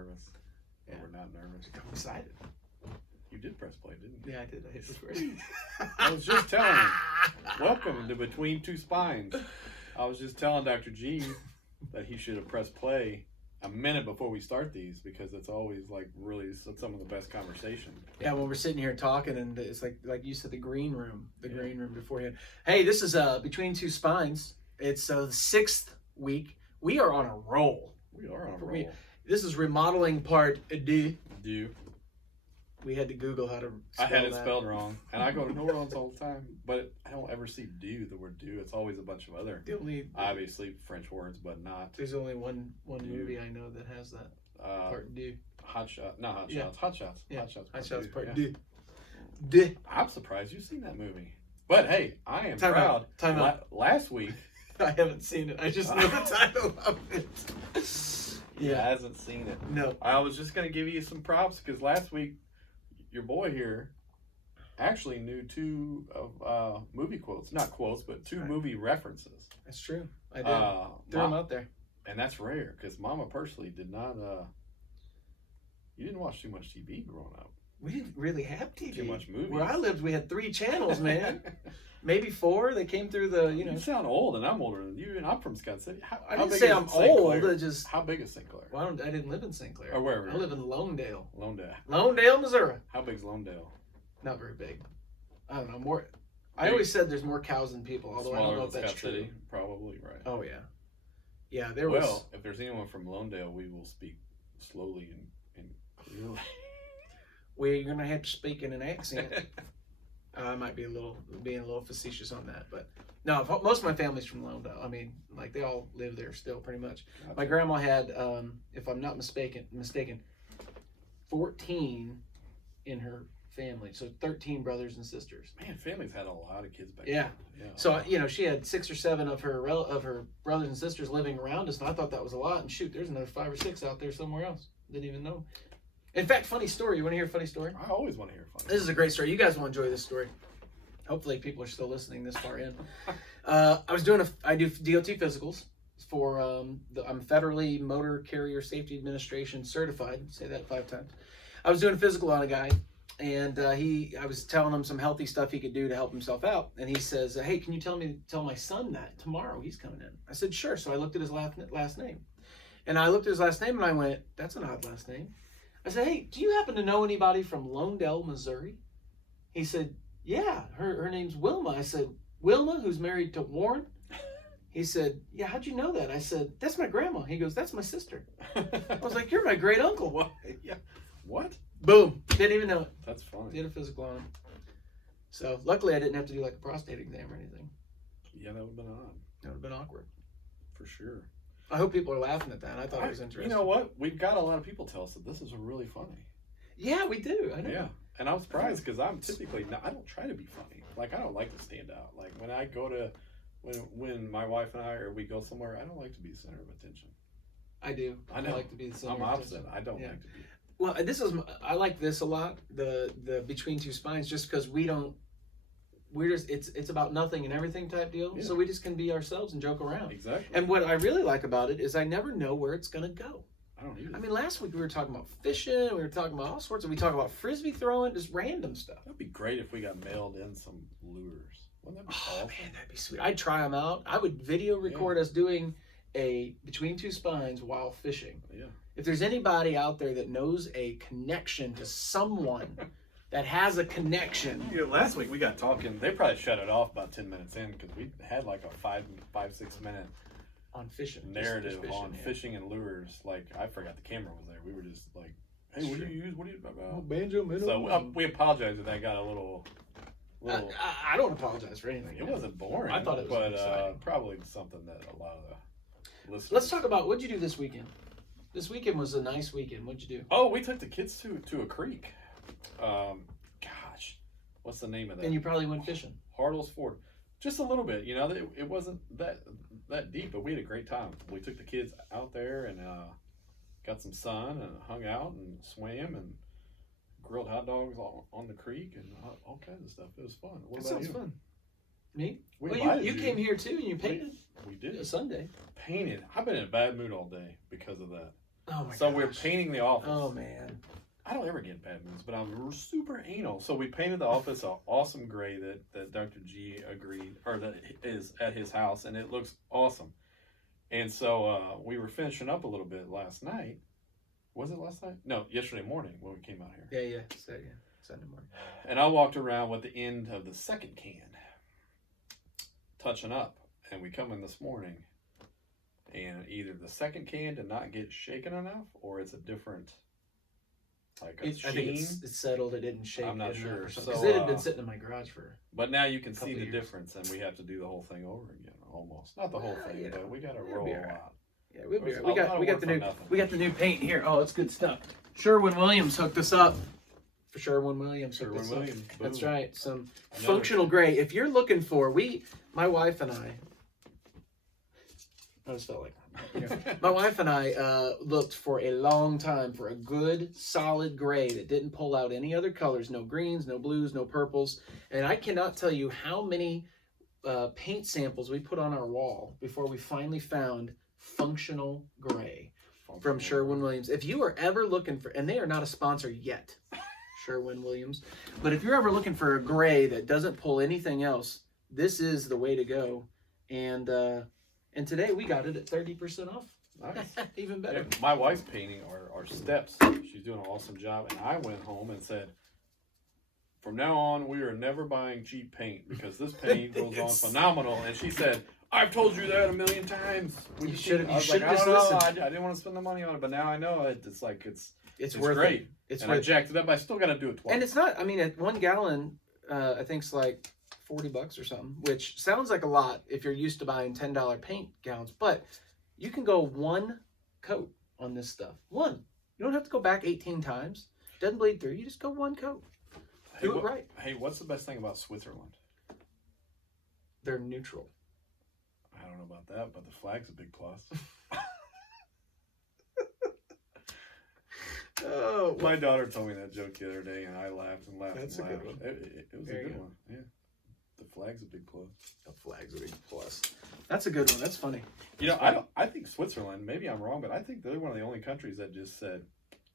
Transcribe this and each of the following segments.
nervous. Yeah. We're not nervous. I'm excited. You did press play, didn't you? Yeah, I did. I hit record. I was just telling him, welcome to Between Two Spines. I was just telling Dr. G that he should have pressed play a minute before we start these, because it's always like really some of the best conversation. Yeah, when we're sitting here talking, and it's like you said, the green room beforehand. Hey, this is Between Two Spines. It's the 6th week. We are on a roll. We are on a roll. This is remodeling part deux. We had to Google how to spell I had it spelled wrong. And I go to New Orleans all the time, but I don't ever see do, the word do. It's always a bunch of other, obviously, French words, but not. There's only one movie I know that has that. Part deux. Hot Shots. Hot Shots. Yeah. Hot Shots part deux. Deux. I'm surprised you've seen that movie. But hey, I am proud. Time out. Last week. I haven't seen it. I just know the title of it. Yeah, I hasn't seen it. No. I was just going to give you some props, because last week, your boy here actually knew 2 of movie quotes. Not quotes, but 2 movie references. That's true. I did. Threw them out there. And that's rare, because Mama personally did not, you didn't watch too much TV growing up. We didn't really have TV. Too much movies. Where I lived, we had 3 channels, man. Maybe 4. They came through the, You sound old, and I'm older than you, and I'm from Scott City. I didn't say I'm old. How big is St. Clair? Well, I didn't live in St. Clair. Or where? I live in Lonedale. Lonedale, Missouri. How big's Lonedale? Not very big. I don't know. More. I always said there's more cows than people, although I don't know if that's true. City, probably, right. Oh, yeah. Yeah, there was... Well, if there's anyone from Lonedale, we will speak slowly and clearly. Well, you're going to have to speak in an accent. I might be being a little facetious on that, but no, most of my family's from Lonedale. I mean, like, they all live there still, pretty much. Gotcha. My grandma had, if I'm not mistaken, 14 in her family, so 13 brothers and sisters. Man, families had a lot of kids back then. Yeah. So she had 6 or 7 of her brothers and sisters living around us, and I thought that was a lot. And shoot, there's another 5 or 6 out there somewhere else. Didn't even know. In fact, funny story. You want to hear a funny story? I always want to hear a funny story. This is a great story. You guys will enjoy this story. Hopefully people are still listening this far in. I do DOT physicals for, I'm federally Motor Carrier Safety Administration certified. Say that 5 times. I was doing a physical on a guy, and I was telling him some healthy stuff he could do to help himself out. And he says, hey, can you tell my son that tomorrow he's coming in? I said, sure. So I looked at his last name. And I looked at his last name and I went, that's an odd last name. I said, hey, do you happen to know anybody from Lonedale, Missouri? He said, yeah, her name's Wilma. I said, Wilma, who's married to Warren? He said, yeah, how'd you know that? I said, that's my grandma. He goes, that's my sister. I was like, you're my great uncle. What? Yeah. What? Boom. Didn't even know it. That's funny. Did a physical on him. So luckily I didn't have to do like a prostate exam or anything. Yeah, that would have been odd. That would have been awkward. For sure. I hope people are laughing at that. I thought it was interesting. You know what? We've got a lot of people tell us that this is really funny. Yeah, we do. I know. Yeah. And I'm surprised, because I'm typically not, I don't try to be funny. Like, I don't like to stand out. Like, when I go to, when my wife and we go somewhere, I don't like to be the center of attention. I do. I know. I like to be the center I'm of opposite. attention. I don't like to be. Well, I like this a lot, the Between Two Spines, just because it's about nothing and everything type deal. Yeah. So we just can be ourselves and joke around. Exactly. And what I really like about it is I never know where it's going to go. I don't either. I mean, last week we were talking about fishing, we were talking about all sorts we talk about frisbee throwing, just random stuff. That'd be great if we got mailed in some lures. Wouldn't that be awesome? Man, that'd be sweet. I'd try them out. I would video record us doing a Between Two Spines while fishing. Yeah. If there's anybody out there that knows a connection to someone that has a connection. Last week we got talking. They probably shut it off about 10 minutes in, because we had like a 5-6 minute on fishing narrative fishing, on fishing and lures. Like, I forgot the camera was there. We were just like, hey, what do you use? What do you about? Banjo minnows. So we apologize if that got a little. I don't apologize for anything. It wasn't boring. I thought it was exciting. Probably something that a lot of the listeners. Let's talk about what'd you do this weekend. This weekend was a nice weekend. What'd you do? Oh, we took the kids to a creek. Gosh, what's the name of that? And you probably went fishing. Hartle's Ford. Just a little bit, it wasn't that deep, but we had a great time. We took the kids out there and got some sun and hung out and swam and grilled hot dogs on the creek and all kinds of stuff. It was fun. What about you? Sounds fun. Me? Well, you came here too and you painted. We did. A Sunday. Painted. I've been in a bad mood all day because of that. Oh my So gosh. we're painting the office. Oh man. I don't ever get in bad moods, but I'm super anal. So we painted the office an awesome gray that Dr. G agreed, or that is at his house, and it looks awesome. And so we were finishing up a little bit last night. Was it last night? No, yesterday morning when we came out here. Yeah. Sunday morning. And I walked around with the end of the second can, touching up. And we come in this morning, and either the second can did not get shaken enough, or it's a different, like a sheen. I think it's settled. It didn't shake. I'm not sure. Because So, it had been sitting in my garage for. But now you can see couple the years. difference, and we have to do the whole thing over again, almost. Not the whole Well, thing, you know, but we got to we'll roll be a all right. lot. Yeah, we'll be. It's We a lot of got work the for new. nothing. We got the new paint here. Oh, it's good stuff. Sherwin Williams hooked us up. For Sherwin-Williams. Sherwin-Williams. That's Boom. right. Some Another- functional gray. If you're looking for, my wife and I just felt like my wife and I looked for a long time for a good, solid gray that didn't pull out any other colors. No greens, no blues, no purples. And I cannot tell you how many paint samples we put on our wall before we finally found functional gray from Sherwin-Williams. If you are ever looking for, and they are not a sponsor yet, Sherwin-Williams, but if you're ever looking for a gray that doesn't pull anything else, this is the way to go. And today we got it at 30% off. Nice. Even better. Yeah, my wife's painting our steps. She's doing an awesome job. And I went home and said, from now on, we are never buying cheap paint because this paint goes on phenomenal. And she said, I've told you that a million times. You should have just listened. I didn't want to spend the money on it, but now I know it. It's worth great. it. It's and worth I jacked it up. I still got to do it twice. And it's not, I mean, at 1 gallon, I think it's like $40 or something, which sounds like a lot if you're used to buying $10 paint gallons, but you can go 1 coat on this stuff. 1. You don't have to go back 18 times. Doesn't bleed through. You just go 1 coat. Do it right. Hey, what's the best thing about Switzerland? They're neutral. I don't know about that, but the flag's a big plus. Oh, My daughter told me that joke the other day, and I laughed and laughed. That's and a good laughed. one. It was There a you good go. one. Yeah, the flag's a big plus. the flag's a big plus. That's a good one. That's funny. You know, I think Switzerland. Maybe I'm wrong, but I think they're one of the only countries that just said,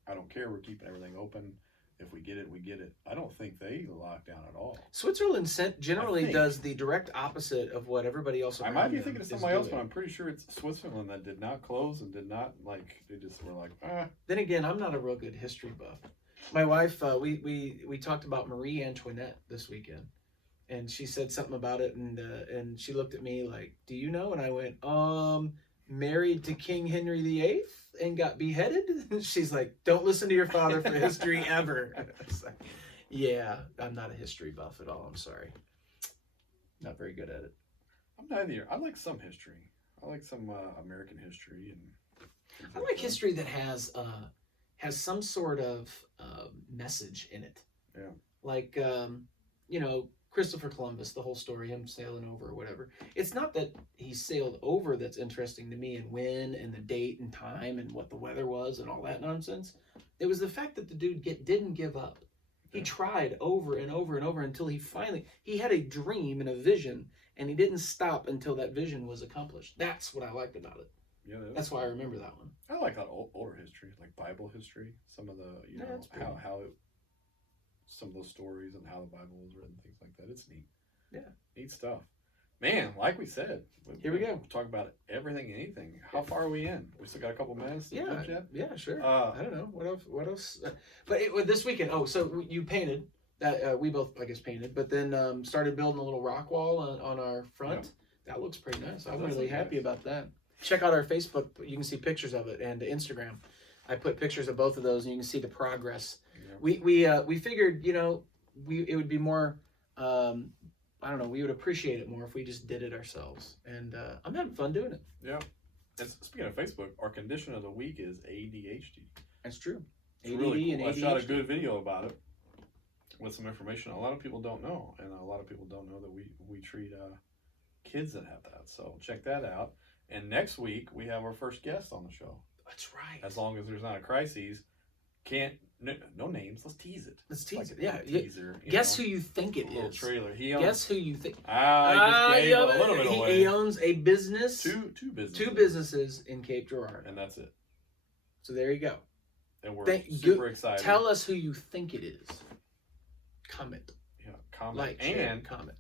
"I don't care. We're keeping everything open. If we get it, we get it." I don't think they lock down at all. Switzerland generally think. does the direct opposite of what everybody else I around might be them thinking of is somebody else, doing. but I'm pretty sure it's Switzerland that did not close and did not they just were like, ah. Then again, I'm not a real good history buff. My wife, we talked about Marie Antoinette this weekend, and she said something about it, and she looked at me like, "Do you know?" And I went, married to King Henry VIII and got beheaded. She's like, "Don't listen to your father for history ever." I was like, yeah, I'm not a history buff at all. I'm sorry, not very good at it. I'm not either. I like some history. I like some American history and. things I like that. history that has some sort of message in it. Yeah. Like Christopher Columbus, the whole story, him sailing over or whatever. It's not that he sailed over that's interesting to me, and when and the date and time and what the weather was and all that nonsense. It was the fact that the dude didn't give up. He tried over and over and over until he had a dream and a vision, and he didn't stop until that vision was accomplished. That's what I liked about it. Yeah, That's why I remember that one. I like that older history, like Bible history. Some of the that's pretty some of those stories and how the Bible was written, things like that. It's neat. Yeah, neat stuff. Man, like we said, here we go. We'll talk about everything, anything. How far are we in? We still got a couple minutes. Yeah, sure. Uh, I don't know what else. But this weekend. Oh, so you painted that? We both, I guess, painted, but then started building a little rock wall on our front. Yeah. That looks pretty nice. I'm That's really nice. happy about that. Check out our Facebook. You can see pictures of it, and Instagram. I put pictures of both of those, and you can see the progress. Yeah. We figured, it would be more. I don't know. We would appreciate it more if we just did it ourselves, and I'm having fun doing it. Yeah. And speaking of Facebook, our condition of the week is ADHD. That's true. It's ADD really cool. and I shot a ADHD. good video about it with some information. A lot of people don't know, and a lot of people don't know that we treat kids that have that. So check that out. And next week we have our first guest on the show. That's right. As long as there's not a crisis, no names. Let's tease it. Let's tease Like it. Yeah. a teaser. Guess who you think it A little is. trailer. Guess who you think. He just gave a little bit away. He owns a business. Two businesses. Two businesses in Cape Girardeau. And that's it. So there you go. And we're super excited. Tell us who you think it is. Comment. Yeah, comment. Like, share, comment.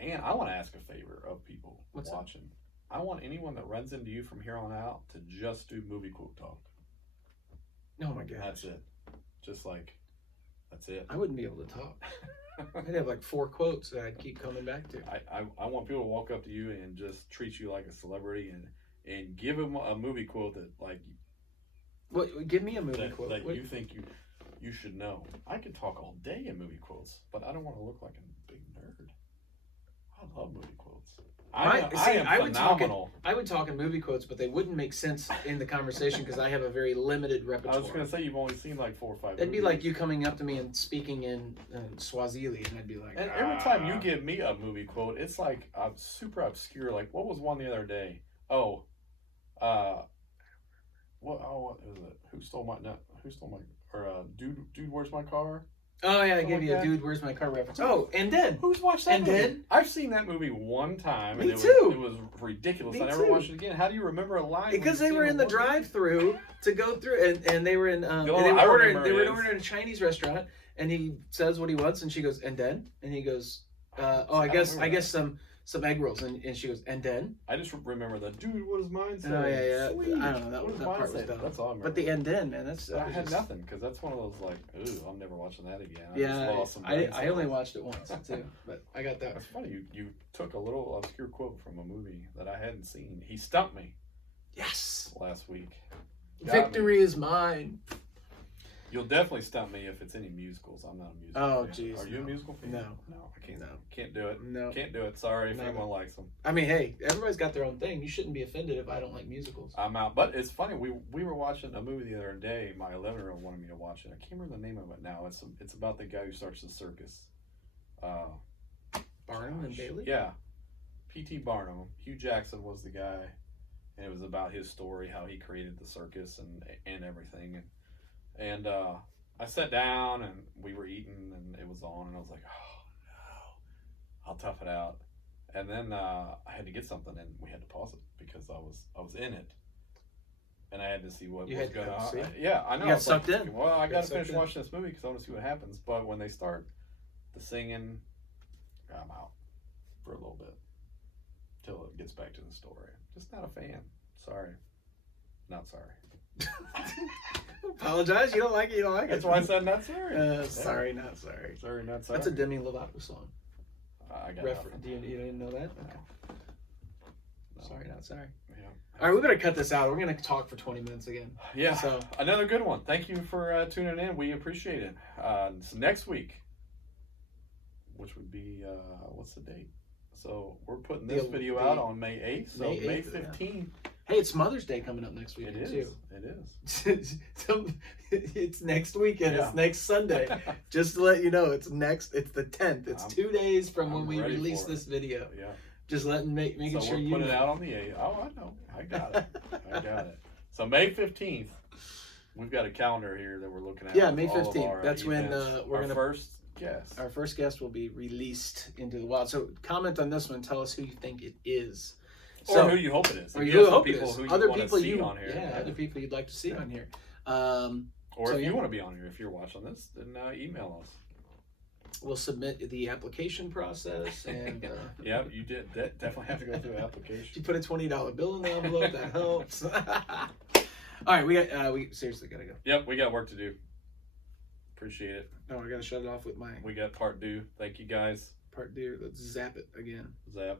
And I want to ask a favor of people watching. That? I want anyone that runs into you from here on out to just do movie quote talk. Oh my God. That's it. Just like, that's it. I wouldn't be able to talk. I'd have like 4 quotes that I'd keep coming back to. I want people to walk up to you and just treat you like a celebrity and give them a movie quote that like. What? Give me a movie quote that you think you should know. I could talk all day in movie quotes, but I don't want to look like a big nerd. I love movie quotes. I am phenomenal. I would talk in movie quotes, but they wouldn't make sense in the conversation because I have a very limited repertoire. I was going to say you've only seen like 4 or 5 It'd movies. be like you coming up to me and speaking in Swahili, and I'd be like... And every time you give me a movie quote, it's like super obscure. Like, what was one the other day? What was it? Who stole my... Dude, where's my car? Oh, yeah, I gave you a Dude, Where's My Car reference. Oh, and then. Who's watched that movie? Then? I've seen that movie one time. Me and too. It was ridiculous. Me I never too. watched it again. How do you remember a line? Because they were in the drive-thru to go through, and they were in, they were ordering a Chinese restaurant, and he says what he wants, and she goes, and then? And he goes, I guess some egg rolls, and she goes, and then? I just remember the dude. What does mine say? Oh yeah. Sweet. I don't know. That part was dumb. That's all I remember. But the and then, man, I had nothing because that's one of those like, ooh, I'm never watching that again. I only watched it once too, but I got that. That's funny. You took a little obscure quote from a movie that I hadn't seen. He stumped me. Yes. Last week. Victory is mine. You'll definitely stump me if it's any musicals. I'm not a musical fan. Jeez. Are you a musical fan? No, I can't. No. Can't do it. No. Can't do it. Sorry if anyone likes them. I mean, hey, everybody's got their own thing. You shouldn't be offended if I don't like musicals. I'm out. But it's funny. We were watching a movie the other day. My 11-year-old wanted me to watch it. I can't remember the name of it now. It's about the guy who starts the circus. Barnum and Bailey? Yeah. P.T. Barnum. Hugh Jackson was the guy. And it was about his story, how he created the circus and everything. And I sat down and we were eating and it was on and I was like, oh no, I'll tough it out. And then I had to get something and we had to pause it because I was in it. And I had to see what was going on. Yeah, I know. You got sucked in. Well, I got to finish watching this movie because I want to see what happens. But when they start the singing, I'm out for a little bit till it gets back to the story. Just not a fan. Sorry. Not sorry. Apologize. You don't like it. You don't like it. That's why I said not sorry. Sorry, not sorry. Sorry, not sorry. That's a Demi Lovato song. I got you didn't know that? Okay. No. Sorry, not sorry. Yeah. All right, we better cut this out. We're going to talk for 20 minutes again. Yeah. So another good one. Thank you for tuning in. We appreciate it. So next week, which would be what's the date? So we're putting this video out on May 8th. So May 15th. Yeah. Hey, it's Mother's Day coming up next weekend too. It is. So, it's next weekend. Yeah. It's next Sunday. Just to let you know, it's the 10th. It's 2 days from when we release this video. Yeah. Just making sure you put it out on the 8th. Oh, I know. I got it. So May 15th, we've got a calendar here that we're looking at. Yeah, May 15th. That's when we're going to first guest. Our first guest will be released into the wild. So comment on this one. Tell us who you think it is. Or who you hope it is. Or you hope it is. Who other you people see on here. Yeah, other people you'd like to see on here. Or if you want to be on here, if you're watching this, then email us. We'll submit the application process. And yeah, you did definitely have to go through the application. If you put a $20 bill in the envelope, that helps. All right, we seriously got to go. Yep, we got work to do. Appreciate it. No, I got to shut it off with my... We got part due. Thank you, guys. Part due. Let's zap it again. Zap.